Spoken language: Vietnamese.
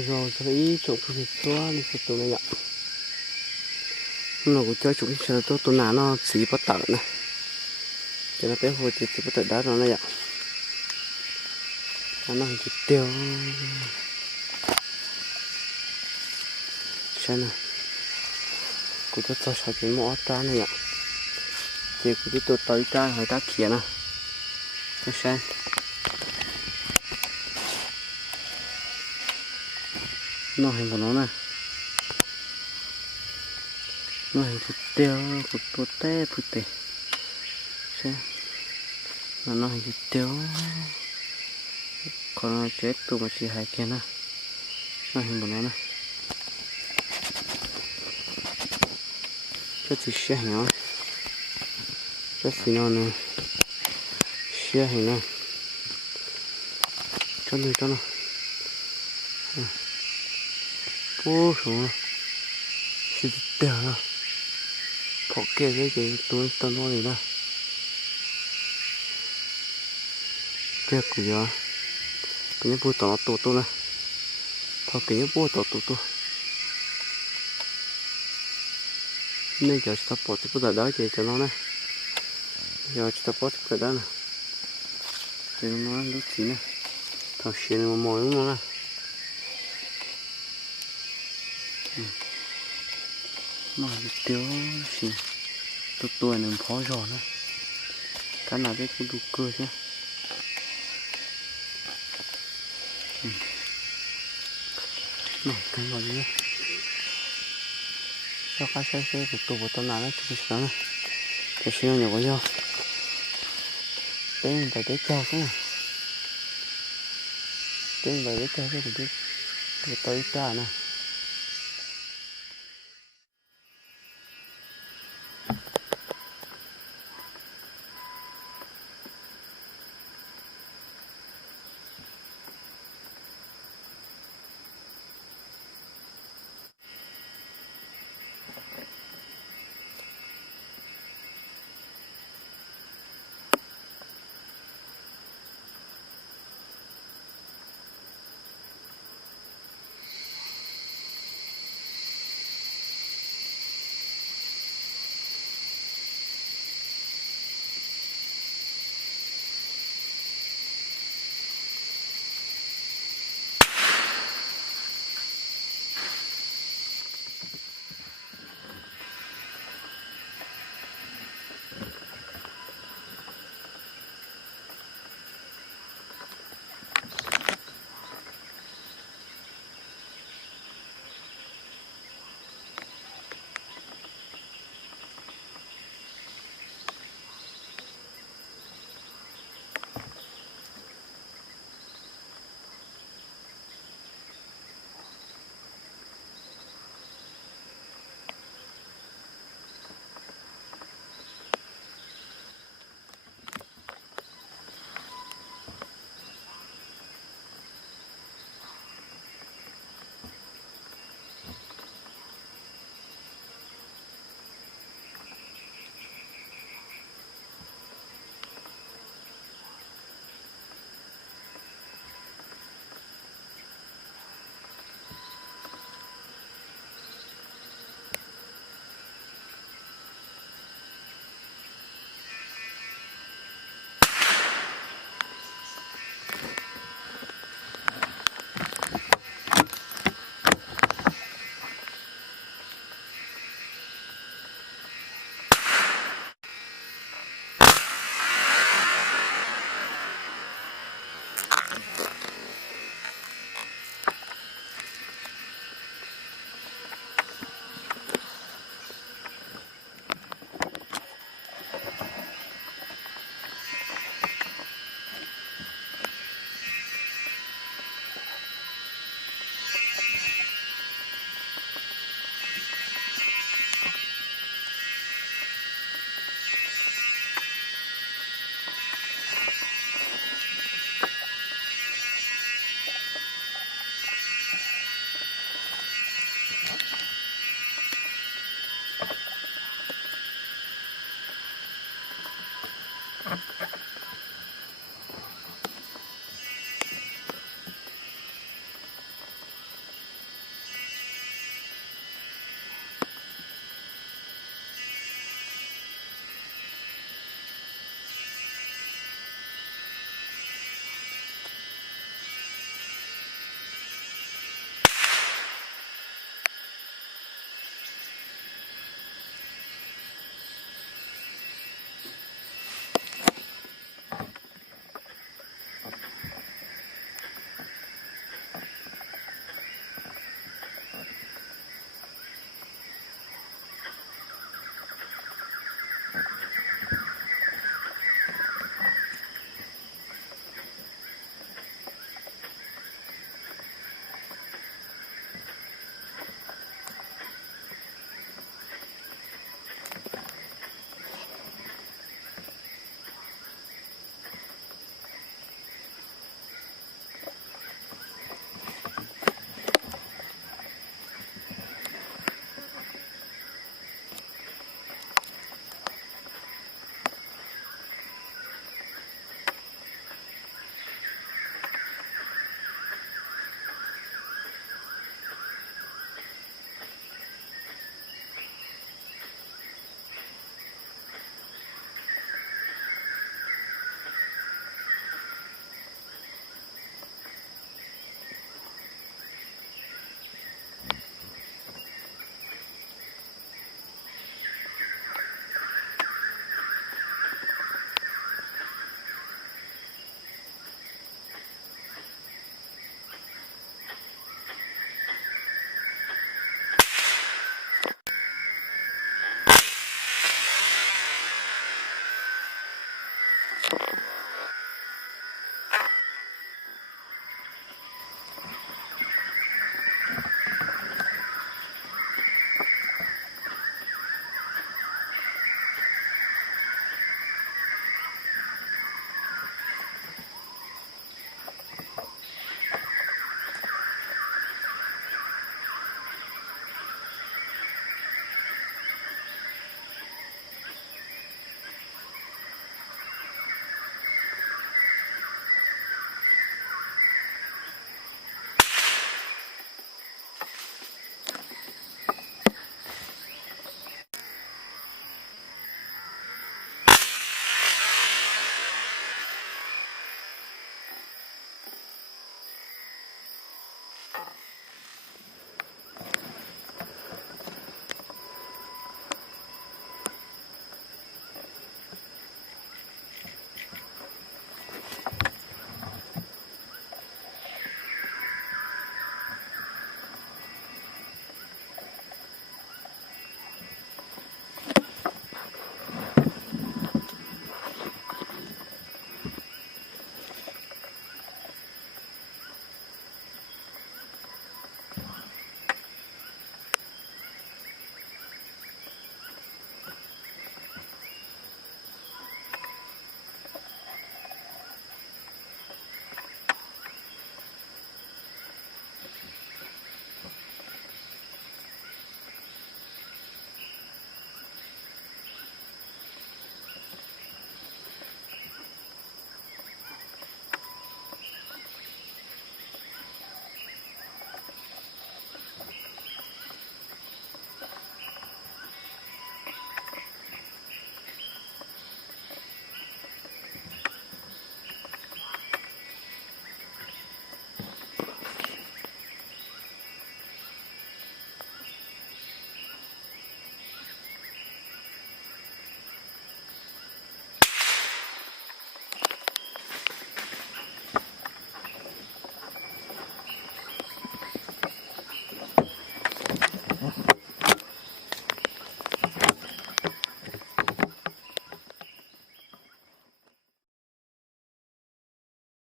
rồi thấy chỗ cái xóa đi cái chỗ này ạ, nó cũng chơi chỗ cái chỗ tôi tôi nã nó xí bắt tận này, cho nó bé hồi chỉ bắt tận đá nó này ạ, nó chỉ tiêu xem nào, cũng tôi cho cái mỏ tra này ạ, thì cũng tôi tới tra hỏi ta kia nào, cái xem. Nó hình của nó nè, nó hình của tiêu của té của tê xem nó hình của tiêu, còn nó chết tụi mà chỉ hai kia nè, nó hình của nó nè, cho chỉ xe hình nó, cho xí nó nè, xe hình nó, cho nó. Ô số xịt tiêu rồi, phổ kia cái tôi nói này đó, cái gì đó, cái này bùa tỏ tổ này, phổ cái này bùa tỏ tổ, nên giờ chúng ta bỏ cái bùa đó để cho nó này, giờ chúng ta bỏ cái bùa đó này, để nó lúc chín này, thằng xuyên nó mồi nó này. Nó tiêu gì tôi nên phó giò nữa, cái nào đấy cũng đủ cơ chứ. Nó cái nào nữa, cho cái xe của tôi nào đấy chụp cái này, cái xe nhỏ quá nhau, tên phải để cho cái này, tên phải để cho cái gì để tới trả này.